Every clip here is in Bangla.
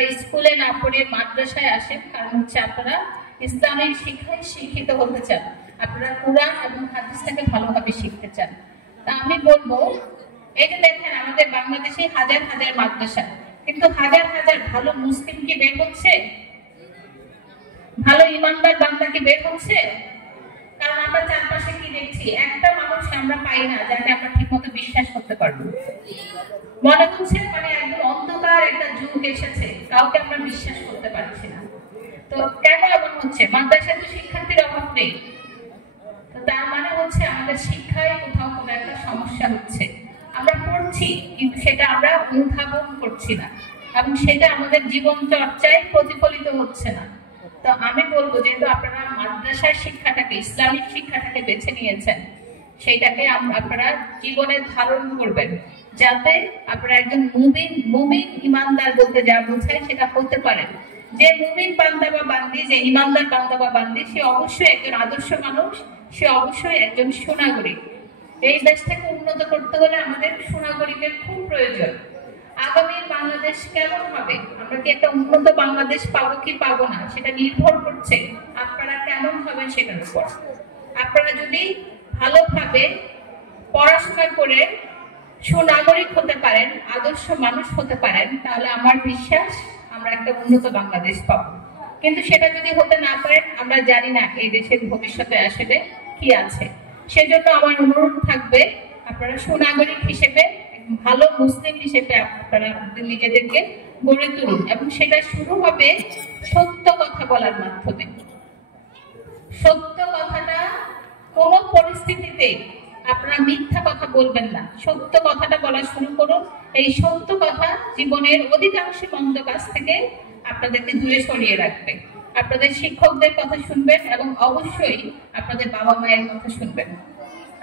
আপনারা স্কুলে না পড়ে মাদ্রাসায় আসেন, কারণ হচ্ছে আপনারা ইসলামিক শিক্ষায় শিক্ষিত হতে চান, আপনারা কুরআন এবং হাদিসটাকে ভালোভাবে শিখতে চান। তা আমি বলবো, এই যে দেখেন আমাদের বাংলাদেশে হাজার হাজার মাদ্রাসা, কিন্তু হাজার হাজার ভালো মুসলিম কি বের হচ্ছে? ভালো ইমানদার বান্দা কি বের হচ্ছে? কারণ আমরা চারপাশে কি দেখছি, একটা মানুষ আমরা পাই না যাকে আমরা ঠিকমতো বিশ্বাস করতে পারবো। মনে হচ্ছে মানে একদম অন্ধকার একটা যুগ এসেছে, কাউকে আমরা বিশ্বাস করতে পারছি না। তো কেন এমন হচ্ছে? মাদ্রাসায় তো শিক্ষার্থীর অভাব নেই, তো তার মানে হচ্ছে আমাদের শিক্ষায় কোথাও কোনো একটা সমস্যা হচ্ছে। আমরা পড়ছি কিন্তু সেটা আমরা অনুধাবন করছি না, এবং সেটা আমাদের জীবন চর্চায় প্রতিফলিত হচ্ছে না। তো আমি বলবো, যেহেতু আপনারা মাদ্রাসার শিক্ষাটাকে, ইসলামিক শিক্ষাটাকে বেছে নিয়েছেন, সেইটাকে আপনারা জীবনে ধারণ করবেন, যাতে আপনারা একজন মুমিন ইমানদার বলতে যা বোঝায় সেটা হতে পারেন। যে মুমিন বান্দা বা বান্দি, যে ইমানদার বান্দা বা বান্দি, সে অবশ্যই একজন আদর্শ মানুষ, সে অবশ্যই একজন সুনাগরিক। এই দেশটাকে উন্নত করতে হলে আমাদের সুনাগরিকের খুব প্রয়োজন। আগামীর বাংলাদেশ কেমন হবে, আমরা কি একটা উন্নত বাংলাদেশ পাবো কি পাবো না, সেটা নির্ভর করছে আপনারা কেমন হবেন সেটার উপর। আপনারা যদি ভালোভাবে পড়াশোনা করে সুনাগরিক হতে পারেন, আদর্শ মানুষ হতে পারেন, তাহলে আমার বিশ্বাস আমরা একটা উন্নত বাংলাদেশ পাবো। কিন্তু সেটা যদি হতে না পারেন, আমরা জানি না এই দেশের ভবিষ্যতে আসলে কি আছে। সেজন্য আমার অনুরোধ থাকবে, আপনারা সুনাগরিক হিসেবে, ভালো মুসলিম হিসেবে আপনারা নিজেদেরকে গড়ে তুলুন, এবং সেটা শুরু হবে সত্য কথা বলার মাধ্যমে। সত্য কথাটা কোন পরিস্থিতিতে আপনারা মিথ্যা কথা বলবেন না, সত্য কথাটা বলা শুরু করুন। এই সত্য কথা জীবনের অধিকাংশ মন্দ কাজ থেকে আপনাদেরকে দূরে সরিয়ে রাখবে। আপনাদের শিক্ষকদের কথা শুনবেন, এবং অবশ্যই আপনাদের বাবা মায়ের কথা শুনবেন।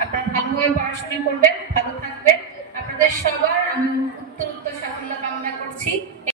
আপনারা ভালোভাবে পড়াশোনা করবেন, ভালো থাকবেন। আপনাদের সবার